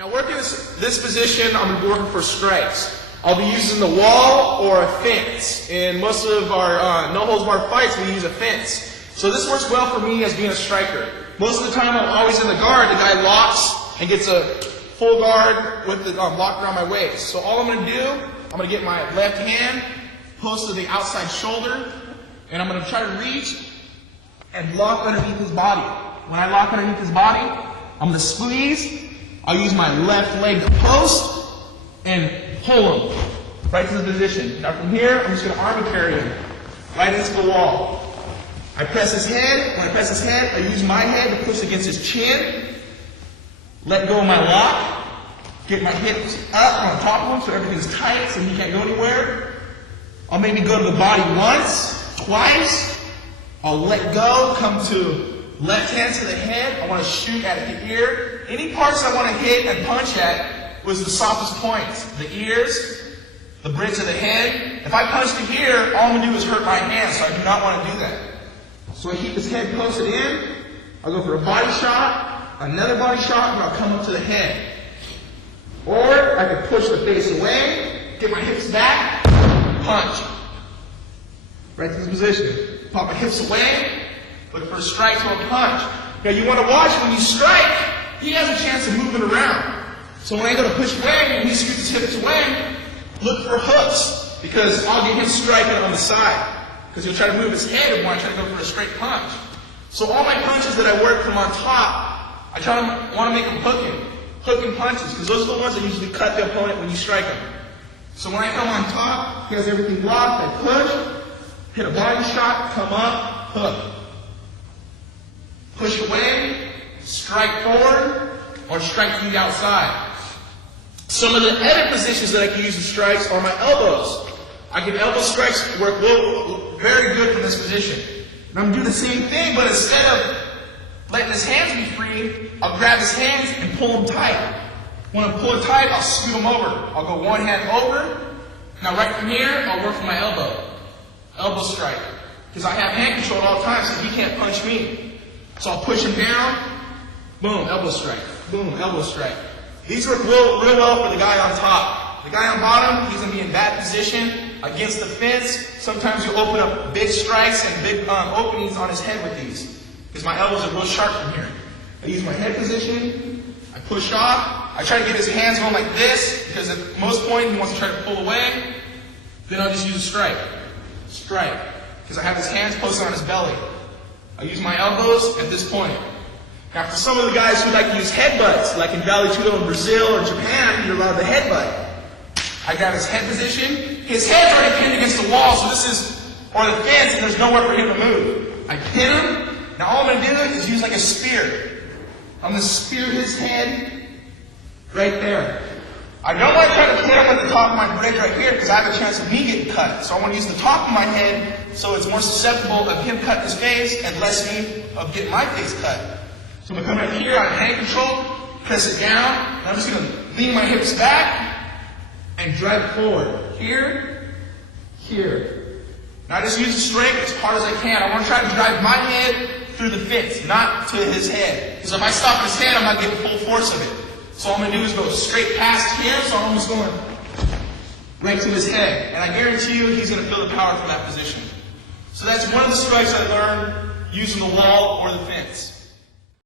Now working this position, I'm going to be working for strikes. I'll be using the wall or a fence. In most of our no-holds-barred fights, we use a fence. So this works well for me as being a striker. Most of the time, I'm always in the guard. The guy locks and gets a full guard with the lock around my waist. So all I'm going to do, I'm going to get my left hand close to the outside shoulder, and I'm going to try to reach and lock underneath his body. When I lock underneath his body, I'm going to squeeze. I'll use my left leg post and pull him right to the position. Now from here, I'm just going to arm carry him right into the wall. I press his head. When I press his head, I use my head to push against his chin. Let go of my lock. Get my hips up on top of him so everything's tight so he can't go anywhere. I'll maybe go to the body once, twice. I'll let go, come to left hand to the head. I want to shoot at the ear. Any parts I want to hit and punch at was the softest points. The ears, the bridge of the head. If I punch to here, all I'm going to do is hurt my hand, so I do not want to do that. So I keep his head posted in. I'll go for a body shot, another body shot, and I'll come up to the head. Or I can push the face away, get my hips back, punch. Right to this position. Pop my hips away, look for a strike to a punch. Now you want to watch when you strike, he has a chance of moving around. So when I go to push away and he scoots his hips away, look for hooks, because I'll get him striking on the side. Because he'll try to move his head when I try to go for a straight punch. So all my punches that I work from on top, I want to make them hooking punches, because those are the ones that usually cut the opponent when you strike them. So when I come on top, he has everything blocked, I push, hit a body shot, come up, hook. Push away, strike forward, or strike from the outside. Some of the other positions that I can use in strikes are my elbows. I can elbow strikes work very good from this position. And I'm going to do the same thing, but instead of letting his hands be free, I'll grab his hands and pull him tight. When I pull it tight, I'll scoot him over. I'll go one hand over. Now right from here, I'll work for my elbow. Elbow strike. Because I have hand control at all times, so he can't punch me. So I'll push him down. Boom, elbow strike. Boom, elbow strike. These work real well for the guy on top. The guy on bottom, he's going to be in that position against the fence. Sometimes you open up big strikes and big openings on his head with these. Because my elbows are real sharp from here. I use my head position. I push off. I try to get his hands going like this, because at most point he wants to try to pull away. Then I'll just use a strike. Strike. Because I have his hands posted on his belly. I use my elbows at this point. Now for some of the guys who like to use headbutts, like in Vale Tudo in Brazil or Japan, you're allowed to headbutt. I grab his head position. His head's already pinned against the wall, so this is, or the fence, and there's nowhere for him to move. I pin him. Now all I'm going to do is use like a spear. I'm going to spear his head right there. I don't want to try to hit him with the top of my bridge right here, because I have a chance of me getting cut. So I want to use the top of my head so it's more susceptible of him cutting his face and less me of getting my face cut. So I'm going to come right here, I have hand control, press it down, and I'm just going to lean my hips back and drive it forward. Here, here. Now I just use the strength as hard as I can. I want to try to drive my head through the fence, not to his head. Because if I stop his head, I'm not getting full force of it. So all I'm going to do is go straight past him, so I'm just going right to his head. And I guarantee you he's going to feel the power from that position. So that's one of the strikes I learned using the wall or the fence.